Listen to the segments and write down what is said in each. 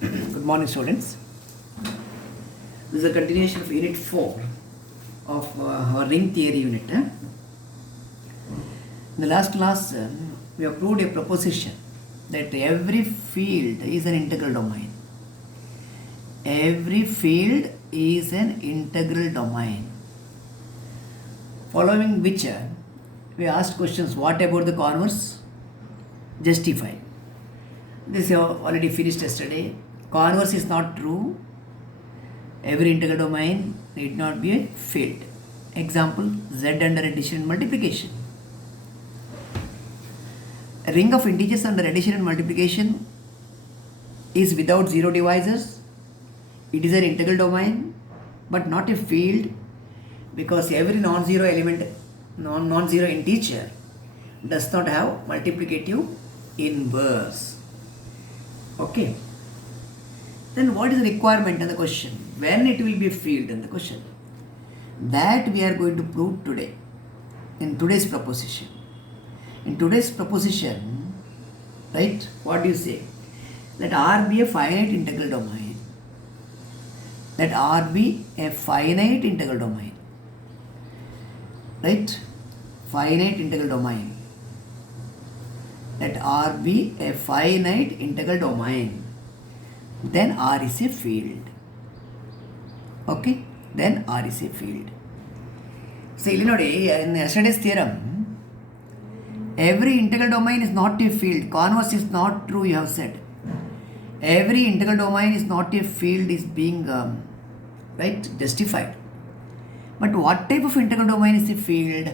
Good morning, students. This is a continuation of Unit 4 of our ring theory unit. In the last class, we have proved a proposition that every field is an integral domain. Every field is an integral domain. Following which, we asked questions: what about the converse? Justify. This you have already finished yesterday. Converse is not true. Every integral domain need not be a field. Example: z under addition and multiplication. A ring of integers under addition and multiplication is without zero divisors. It is an integral domain, but not a field, because every non-zero element, non-zero integer does not have multiplicative inverse. Okay. Then what is the requirement in the question? When it will be a field in the question? That we are going to prove today in today's proposition. In today's proposition, right, what do you say? Let R be a finite integral domain. Let R be a finite integral domain. Right? Finite integral domain. Let R be a finite integral domain. Then R is a field. Okay? Then R is a field. So, in yesterday's theorem, every integral domain is not a field. Converse is not true, you have said. Every integral domain is not a field is being justified. But what type of integral domain is a field?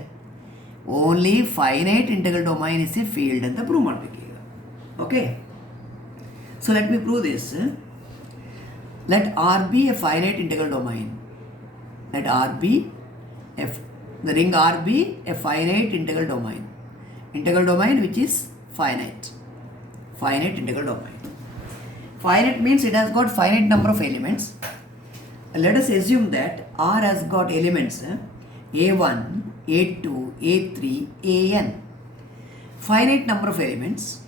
Only finite integral domain is a field and the proof ಮಾಡ್ಬೇಕೀಗ. Okay? So let me prove this. Let R be a finite integral domain. Let R be the ring R be a finite integral domain. Integral domain which is finite. Finite integral domain. Finite means it has got finite number of elements. Let us assume that R has got elements A1, A2, A3, An. Finite number of elements,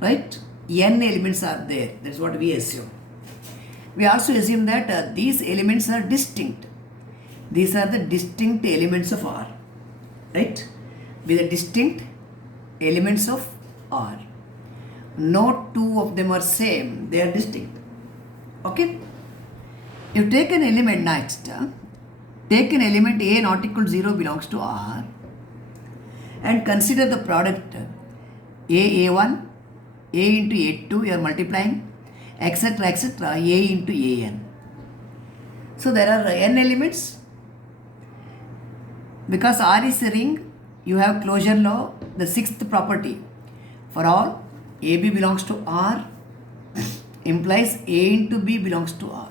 right? N elements are there. That's what we assume. We also assume that these elements are distinct. These are the distinct elements of R, right? With the distinct elements of R. No two of them are same. They are distinct. Okay? You take an element next. Take an element A not equal to 0 belongs to R and consider the product A1, A into A2, you are multiplying, etc., etc., A into An. So there are n elements. Because R is a ring, you have closure law, the sixth property. For all AB belongs to R implies A into B belongs to R.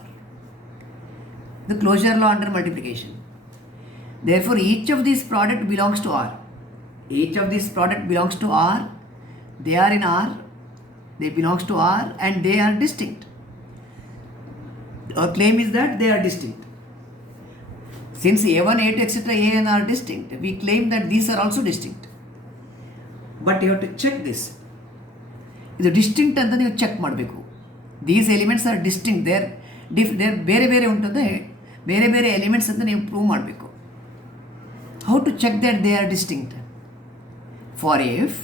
The closure law under multiplication. Therefore, each of these product belongs to R. Each of these product belongs to R. They are in R. They belongs to R and they are distinct. Our claim is that they are distinct. Since A1, A2, etc., An are distinct, we claim that these are also distinct. But you have to check this. ಇದು distinct ಅಂತ ನೀವು check ಮಾಡಬೇಕು. These elements are distinct, there ಬೇರೆ ಬೇರೆ ಉಂಟಂತ ಬೇರೆ ಬೇರೆ elements ಅಂತ ನೀವು ಪ್ರೂವ್ ಮಾಡಬೇಕು. How to check that they are distinct? For if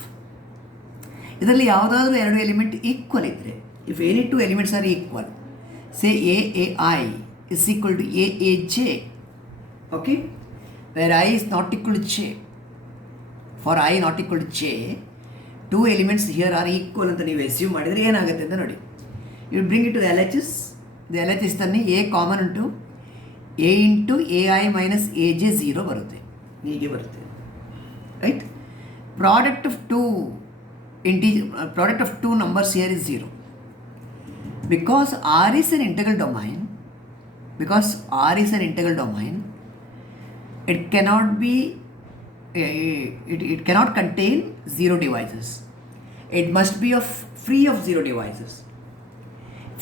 ಇದರಲ್ಲಿ ಯಾವುದಾದ್ರೂ ಎರಡು ಎಲಿಮೆಂಟ್ ಈಕ್ವಲ್ ಇದ್ದರೆ, if any two elements are equal, say A I is equal to A J, okay, where I is not equal to J, for I not equal to J, two elements here are equal ಅಂತ ನೀವು assume ಮಾಡಿದರೆ ಏನಾಗುತ್ತೆ ಅಂತ ನೋಡಿ. You bring it to the L the LH. ದ L the S ತನ್ನಿ, A common ಉಂಟು, A into A I minus A J 0 ಬರುತ್ತೆ, ಹೀಗೆ ಬರುತ್ತೆ, right? Product of two numbers here is 0. Because R is an integral domain, it cannot be, it cannot contain zero divisors. It must be free of zero divisors.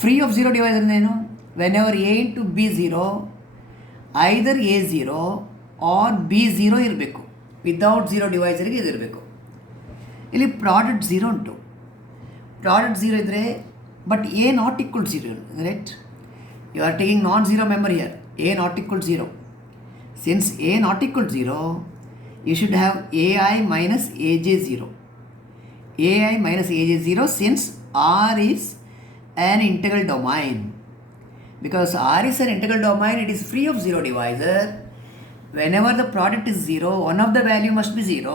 Free of zero divisors ಏನು? Whenever A into B 0, either A 0 or B 0 ಇರಬೇಕು. Without zero ಡಿವೈಸರ್ಗೆ ಇದಿರಬೇಕು. ಇಲ್ಲಿ product zero ಉಂಟು. Product zero ಇದ್ದರೆ but a not equal to 0, right? You are taking non-zero member here, a not equal to 0. Since a not equal to 0, you should have ai minus aj 0. ai minus aj 0 since R is an integral domain. Because R is an integral domain, it is free of zero divisor. Whenever the product is 0, one of the value must be 0.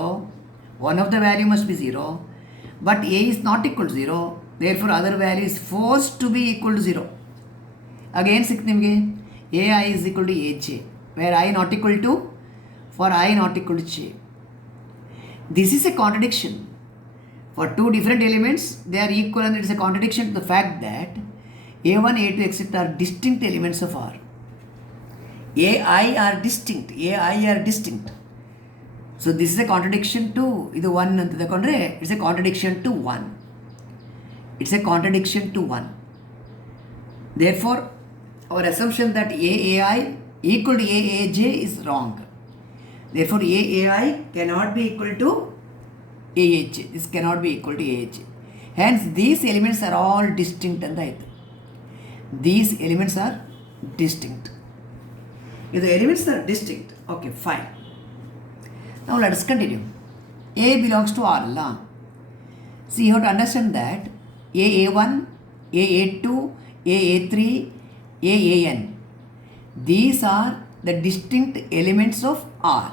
One of the value must be 0. But a is not equal to 0. Therefore, other value is forced to be equal to 0. Again, ai is equal to aj, where I not equal to, for I not equal to j. This is a contradiction. For two different elements, they are equal, and it is a contradiction to the fact that a1, a2, etc. are distinct elements of R. ai are distinct. So this is a contradiction to ಇದು 1 ಅಂತ ತಗೊಂಡ್ರೆ it's a contradiction to 1. It's a contradiction to 1. Therefore, our assumption that aai equal to aaj is wrong. Therefore, aai cannot be equal to aaj. This cannot be equal to aaj. Hence, these elements are all distinct ಅಂತ ಆಯಿತು. These elements are distinct. If the elements are distinct, okay, fine. Now let us continue. A belongs to R. See, you have to understand that A1, A2, A3, AAN. These are the distinct elements of R.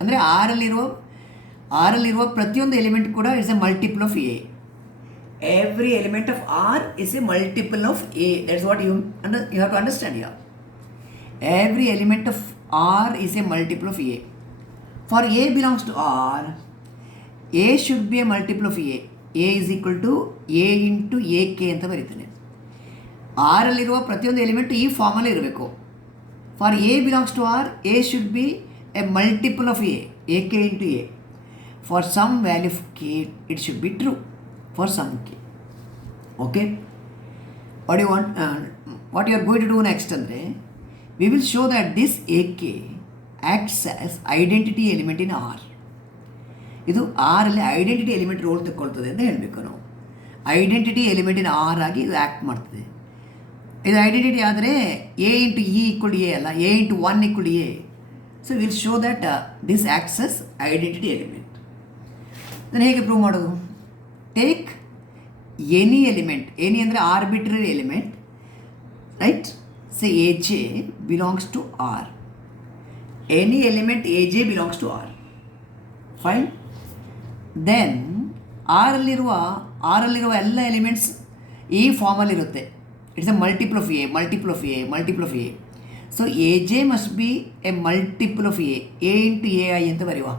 ಅಂದರೆ ಆರಲ್ಲಿರುವ ಪ್ರತಿಯೊಂದು element ಕೂಡ is a multiple of A. Every element of R is a multiple of A. That's what you have to understand here. Every element of R is a multiple of A. For A belongs to R, A should be a multiple of A. A is equal to A into AK ಅಂತ ಬರೀತಾನೆ. R ಅಲ್ಲಿರುವ ಪ್ರತಿಯೊಂದು element ಈ ಫಾರ್ಮಲ್ಲಿ ಇರಬೇಕು. For A belongs to R, A should be a multiple of A, AK into A. For some value of K, it should be true. For some K. Okay? What do you want? What you are going to do next andre, we will show that this AK acts as identity element in R. ಇದು R ಅಲ್ಲಿ identity element roll ತಗೊಳ್ತದೆ ಅಂತ ಹೇಳಬೇಕು ನಾವು. Identity element in R ಆಗಿ ಇದು act ಮಾಡ್ತದೆ. ಇದು ಐಡೆಂಟಿಟಿ ಆದರೆ a into e equal a ಅಲ್ಲ, a into 1 equal a. So will show that this acts as identity element. ಅದನ್ನು ಹೇಗೆ ಪ್ರೂವ್ ಮಾಡೋದು? ಟೇಕ್ ಎನಿ ಎಲಿಮೆಂಟ್, ಎನಿ ಅಂದರೆ arbitrary element, right? Say a j belongs to R. Any element a j belongs to R. Fine. Then ಆರಲ್ಲಿರುವ ಎಲ್ಲ elements ಈ ಫಾರ್ಮಲ್ಲಿರುತ್ತೆ. It's a multiple of a, multiple of a, multiple of a. So a J must be a multiple of A. A into A I ಅಂತ ಬರೆಯುವ.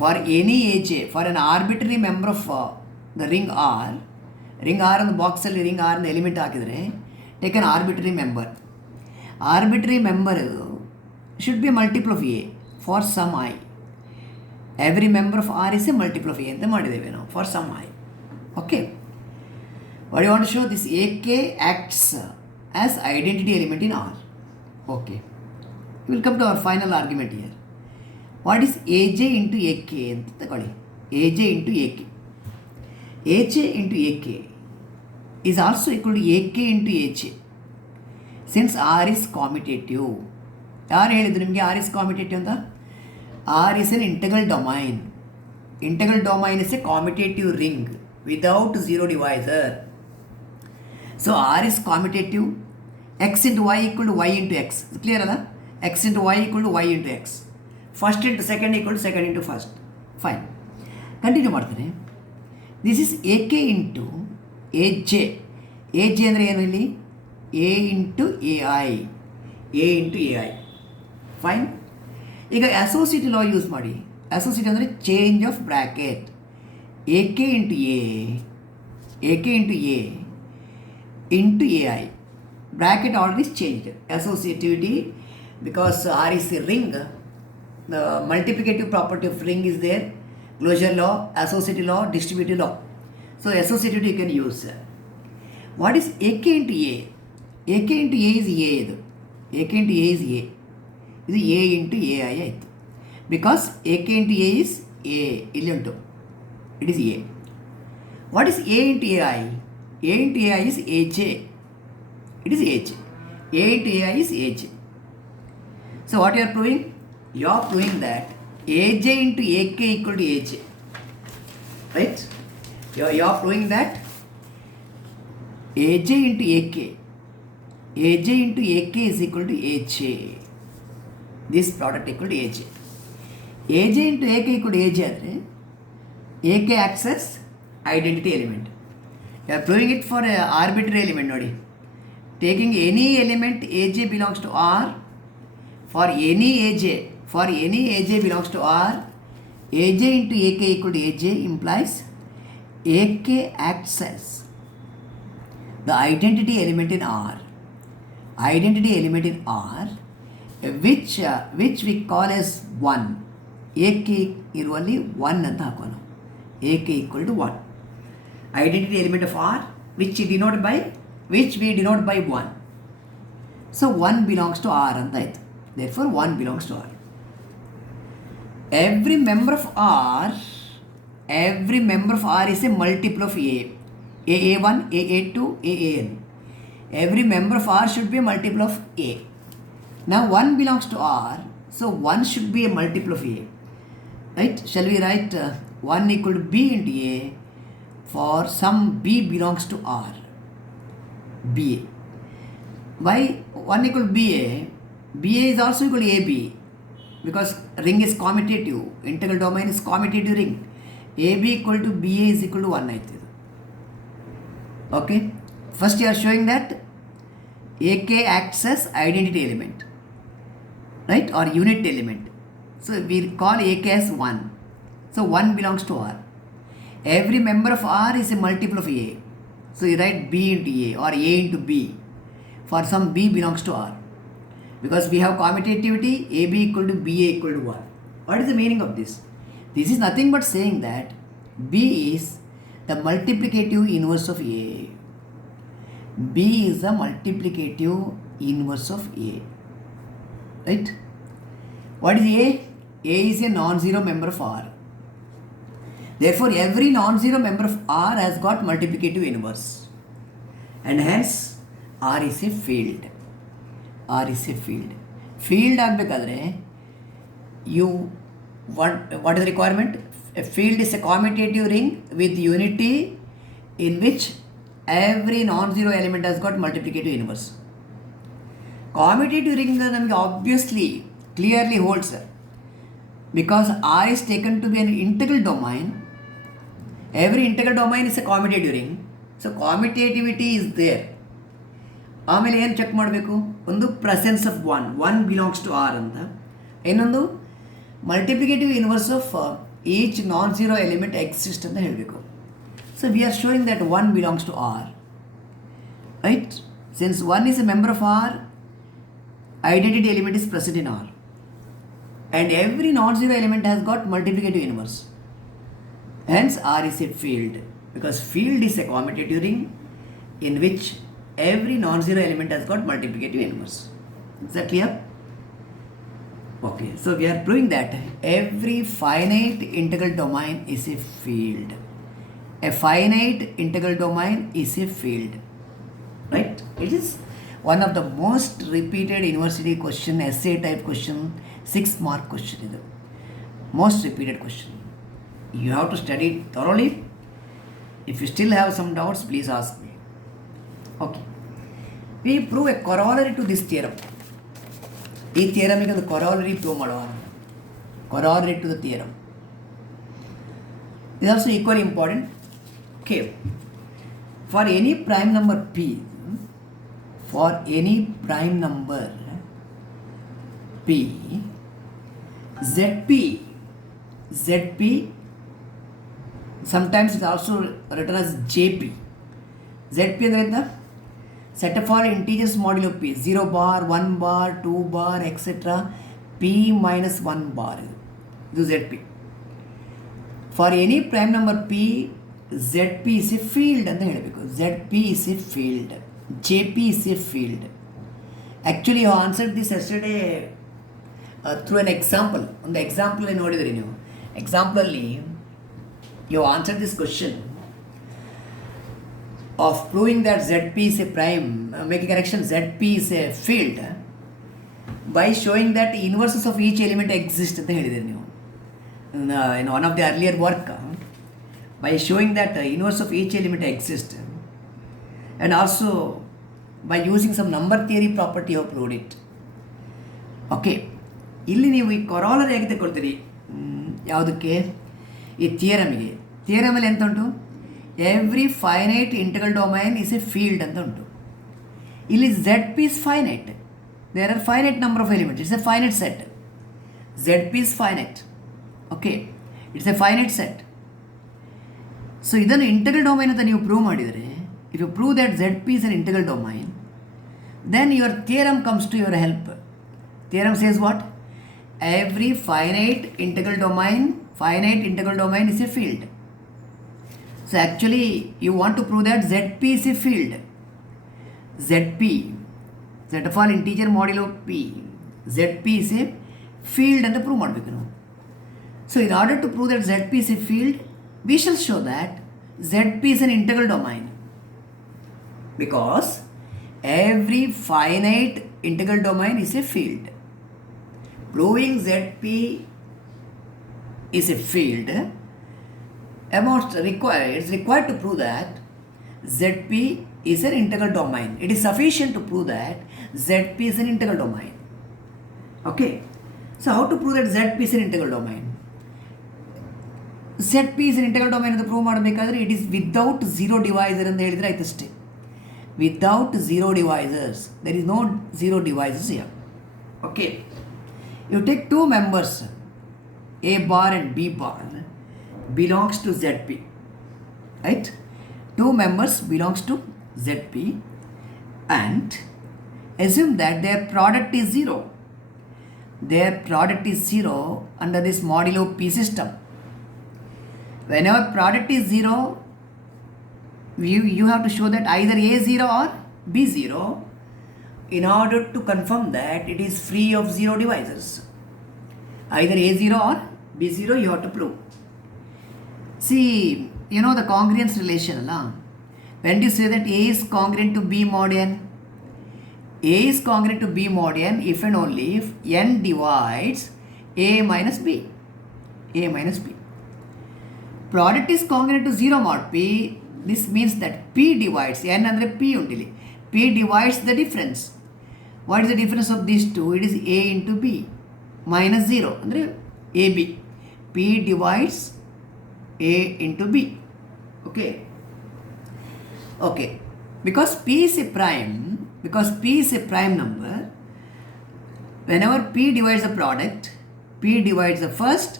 For any A J, for an arbitrary member of the ring R ಒಂದು ಬಾಕ್ಸಲ್ಲಿ ring ಆರ್ನ element ಹಾಕಿದರೆ take an arbitrary member. Arbitrary member should be multiple of A for some I. Every member of R is a multiple of A ಅಂತ ಮಾಡಿದ್ದೇವೆ ನಾವು, for some I. Okay. What you want to show? This A K acts as identity element in R. Okay. Will come to our final argument here. What is A J into A K ಅಂತ ತಗೊಳ್ಳಿ. A J into A K. A J into A K is also equal to A K into A J since R is commutative. ಯಾರು ಹೇಳಿದ್ರು ನಿಮಗೆ R is commutative ಅಂತ? R is an integral domain. Integral domain is a commutative ring without zero divisor. So R is commutative. X into Y equal to Y into X. Clear ala? X into Y equal to Y into X. First into second equal to second into first. Fine. Continue ಮಾಡ್ತಾರೆ. This is AK into AJ. AJ ಅಂದರೆ ಏನು ಇಲ್ಲಿ? A into AI. A into AI. Fine. ಈಗ associative law use ಮಾಡಿ. Associative ಅಂದರೆ change of bracket. A K into a, a K into a into A i. Bracket order is changed. Associativity, because R is a ring, the multiplicative property of ring is there. Closure law, associative law, distributive law. So associativity you can use. What is a K into a? A K into a is a. ಇದು a K into a is a. ಇದು A into A I ಆಯಿತು. Because A K into a is A, ಇಲ್ಲಿ ಉಂಟು, it is A. What is A into A I? A into AI is AJ. It is AJ. A into AI is AJ. So what you are proving? You are proving that AJ into AK equal to AJ. Right? You are proving that AJ into AK. AJ into AK is equal to AJ. This product equal to AJ. AJ into AK equal to AJ ಆದರೆ AK acts as identity element. You are proving it for an arbitrary element ನೋಡಿ. Taking any element AJ belongs to R, for any AJ belongs to R, AJ into AK equal to AJ implies AK acts as the identity element in R. Identity element in R, which we call as 1. AK ಇರುವಲ್ಲಿ 1 ಅಂತ ಹಾಕೋಣ. AK equal to 1. Identity element of R, which we denote by 1. So 1 belongs to R ಅಂತ ಆಯ್ತು. Therefore 1 belongs to R. Every member of R is a multiple of A. AA1, AA2, AAN. Every member of R should be a multiple of A. Now 1 belongs to R, so 1 should be a multiple of A. Right? Shall we write 1 equal to B into A for some B belongs to R? BA. Why 1 equal to BA? BA is also equal to AB because ring is commutative. Integral domain is commutative ring. AB equal to BA is equal to 1 ಆಯ್ತು. Okay? First you are showing that AK acts as identity element, right, or unit element. So we call AK as 1. So 1 belongs to R. Every member of R is a multiple of A. So you write B into A or A into B for some B belongs to R. Because we have commutativity, AB equal to BA equal to 1. What is the meaning of this? This is nothing but saying that B is the multiplicative inverse of A. B is the multiplicative inverse of A. Right? What is A? A is a non-zero member of R. Therefore, every non-zero member of R has got multiplicative inverse. And hence, R is a field. R is a field. Field ಆಗಬೇಕಾದ್ರೆ what is the requirement? A field is a commutative ring with unity in which every non-zero element has got multiplicative inverse. Commutative ring ನಮಗೆ obviously clearly holds because R is taken to be an integral domain. Every integral domain is a commutative ring. So commutativity is there. ಆಮೇಲೆ ಏನು check ಮಾಡಬೇಕು? ಒಂದು presence of 1 belongs to R ಅಂತ, ಇನ್ನೊಂದು multiplicative inverse of each non zero element exist ಅಂತ ಹೇಳಬೇಕು. So we are showing that 1 belongs to R, right? Since 1 is a member of R, identity element is present in R, and every non-zero element has got multiplicative inverse. Hence R is a field, because field is a commutative ring in which every non-zero element has got multiplicative inverse. Is that clear? Okay, so we are proving that every finite integral domain is a field. A finite integral domain is a field, right? It is one of the most repeated university question, essay type question, 6 mark question. Is the most repeated question. You have to study it thoroughly. If you still have some doubts, please ask me. Okay, we prove a corollary to this theorem. ಈ ಥಿಯರಮಿಗೆ ಒಂದು corollary prove ಮಾಡುವ. Corollary to the theorem is also equally important. Okay, for any prime number P, ZP, sometimes it's also written as JP. ZP ಅಂದರೆ ಎಂತ? Set of all integers modulo P, 0 bar, 1 bar, 2 bar, etc. P minus 1 bar. This is ZP. For any prime number P, ZP is a field ಅಂತ ಹೇಳಬೇಕು. ZP is a field. JP is a field. Actually, you answered this yesterday through an example. ಒಂದು example ನೋಡಿದ್ರಿ ನೀವು. ಎಕ್ಸಾಂಪಲಲ್ಲಿ you answered this question. of proving that ZP is a prime, make a correction, ZP is a field by showing that inverses of each element exist ಅಂತ ಹೇಳಿದ್ದೀರಿ ನೀವು in one of the earlier work, by showing that the inverse of each element exists, and also by using some number theory property you have proved it. Okay, ಇಲ್ಲಿ ನೀವು ಈ ಕೊರಾಲರಿ ಹೇಗೆ ತಗೊಳ್ತೀರಿ ಯಾವುದಕ್ಕೆ? ಈ ಥಿಯರಮಲ್ಲಿ ಎಂತ ಉಂಟು? Every finite integral domain is A field ಅಂತ ಉಂಟು. ಇಲ್ಲಿ ZP is finite. There are finite number of elements. It's a finite set. ZP is finite. Okay, it's a finite set. So ಇದನ್ನು ಇಂಟೆಗ್ರಲ್ ಡೊಮೈನ್ ಅಂತ ನೀವು prove ಮಾಡಿದರೆ, if you prove that ZP is an integral domain, then your theorem comes to your help. Theorem says what? Every finite integral domain is a field. So actually you want to prove that ZP is a field. ZP, Z of all integer modulo P, ZP is a field ಅಂತ prove ಮಾಡಬೇಕು ನಾವು. So in order to prove that ZP is a field, we shall show that ZP is an integral domain, because every finite integral domain is a field. Proving ZP is a field it's required to prove that ZP is an integral domain. It is sufficient to prove that ZP is an integral domain. Okay, so how to prove that ZP is an integral domain? ZP is an integral domain ಅಂತ prove ಮಾಡಬೇಕಾದ್ರೆ it is without zero divisor ಅಂತ ಹೇಳಿದರೆ ಆಯ್ತು ಅಷ್ಟೇ. Without zero divisors, there is no zero divisors here. Okay, you take two members, A bar and B bar belongs to ZP, right? Two members belongs to ZP, and assume that their product is 0. Their product is 0 under this modulo P system. Whenever product is 0, you have to show that either A 0 or B 0 in order to confirm that it is free of zero divisors. Either A 0 or B 0 you have to prove. See, you know the congruence relation, when do you say that A is congruent to B mod n? A is congruent to B mod n if and only if n divides A minus B. A minus B. Product is congruent to 0 mod P. This means that P divides, n andre P undili. P divides the difference. What is the difference of these two? It is A into B minus 0 andre AB. P divides A into B. Okay, because P is a prime number, whenever P divides the product, P divides the first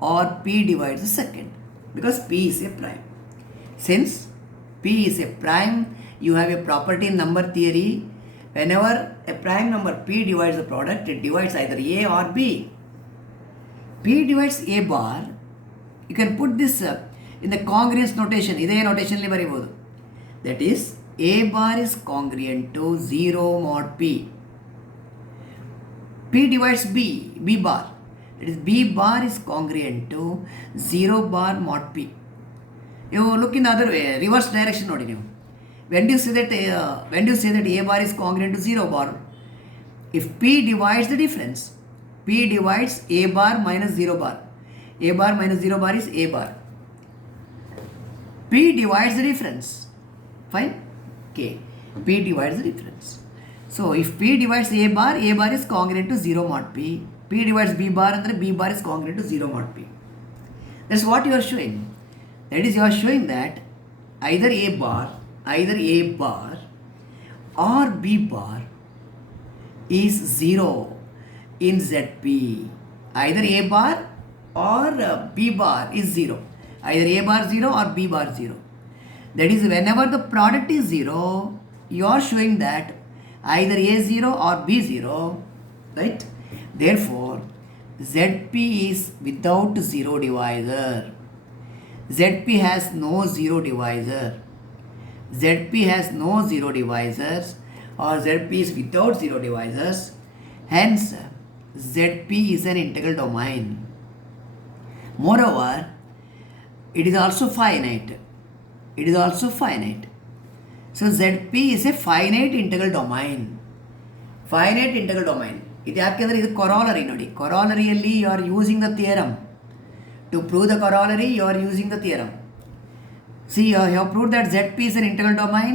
or P divides the second, because P is a prime. Since P is a prime, you have a property in number theory. Whenever a prime number P divides the product, it divides either A or B. P divides A bar. You can put this in the congruence notation. Iday notation li baribodu. That is, A bar is congruent to 0 mod P. P divides B bar. That is, B bar is congruent to 0 bar mod P. You look in the other way, reverse direction. When do you say that A bar is congruent to 0 bar? If P divides the difference, P divides A bar minus 0 bar. A bar minus 0 bar is A bar. P divides the difference. Fine? Okay. P divides the difference. So if P divides A bar is congruent to 0 mod P. P divides B bar and B bar is congruent to 0 mod P. That's what you are showing. That is, you are showing that either A bar or B bar is 0 in ZP. Either A bar or B bar is 0. Either A bar 0 or B bar 0. That is, whenever the product is 0, you are showing that either A 0 or B 0, right? Therefore, ZP is without zero divisor. ZP has no zero divisor. ZP has no zero divisors, or ZP is without zero divisors. Hence, ZP is an integral domain. Moreover, it is also finite. So ZP is a finite integral domain. Finite integral domain. ಇದು ಯಾಕೆಂದರೆ ಇದು corollary ನೋಡಿ. Corollaryಯಲ್ಲಿ you are using the theorem. To prove the corollary, you are using the theorem. See, you have proved that ZP is an integral domain.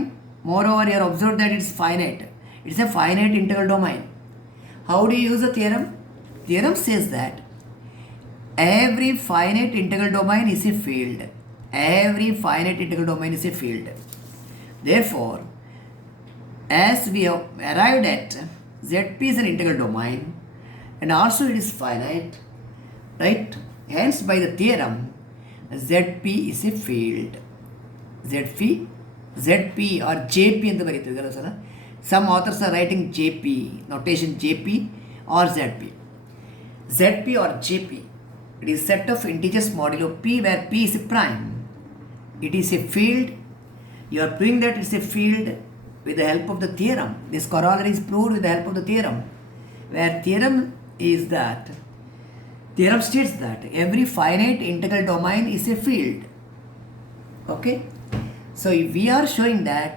Moreover, you have observed that it's finite. It's a finite integral domain. How do you use the theorem? Theorem says that every finite integral domain is a field. Every finite integral domain is a field. Therefore, as we have arrived at ZP is an integral domain and also it is finite, right? Hence, by the theorem, ZP is a field. ZP or JP ಅಂತ ಬರೀತೀವಿ sir. Some authors are writing JP, notation JP or ZP. ZP or JP, it is set of integers modulo P where P is a prime. It is a field. You are proving that it's a field with the help of the theorem. This corollary is proved with the help of the theorem. Where theorem states that every finite integral domain is a field. Okay? So if we are showing that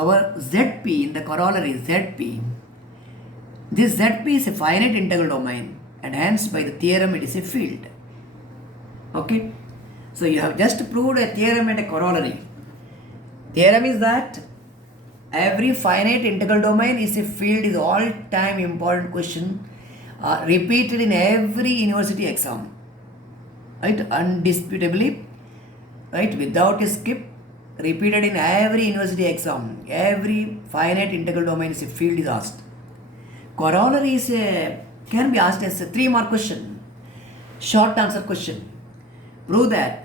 our ZP in the corollary ZP, this ZP is a finite integral domain and hence by the theorem it is a field. Okay? So you have just proved a theorem and a corollary. Theorem is that every finite integral domain is a field is all time important question repeated in every university exam, right? Undisputably, right? Without a skip, repeated in every university exam. Every finite integral domain is a field is asked. Corollary is can be asked as a 3-mark question, short answer question. Prove that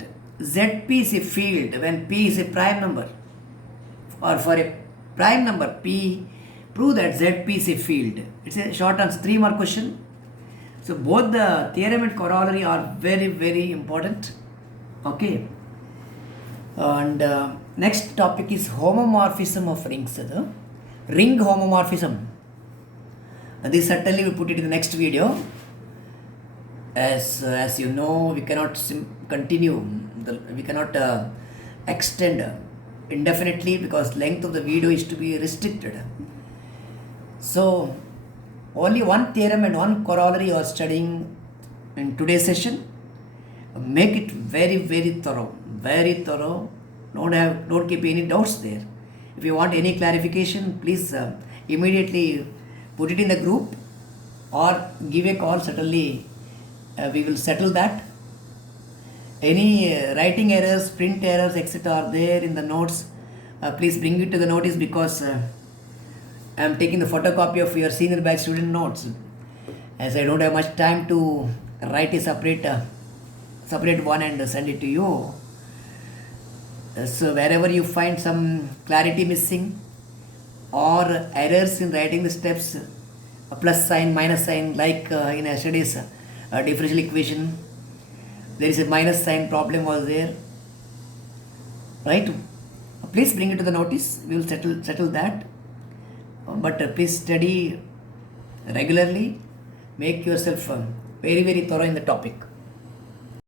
ZP is a field when P is a prime number, or for a prime number P, prove that ZP is a field. It's a short answer, 3-mark question. So both the theorem and corollary are very, very important. Okay. And next topic is homomorphism of rings. Ring homomorphism. This certainly we put it in the next video. As you know, we cannot continue. We cannot extend indefinitely because length of the video is to be restricted. So only one theorem and one corollary you are studying in today's session. Make it very, very thorough. Very thorough. Don't keep any doubts there. If you want any clarification, please immediately put it in the group or give a call. Certainly we will settle that. Any writing errors, print errors, etc. are there in the notes. Please bring it to the notice because I am taking the photocopy of your senior batch student notes. As I don't have much time to write a separate one and send it to you. So wherever you find some clarity missing or errors in writing the steps, a plus sign, minus sign, like in yesterday's differential equation, there is a minus sign problem was there, right? Please bring it to the notice. We will settle that. But please study regularly. Make yourself very, very thorough in the topic.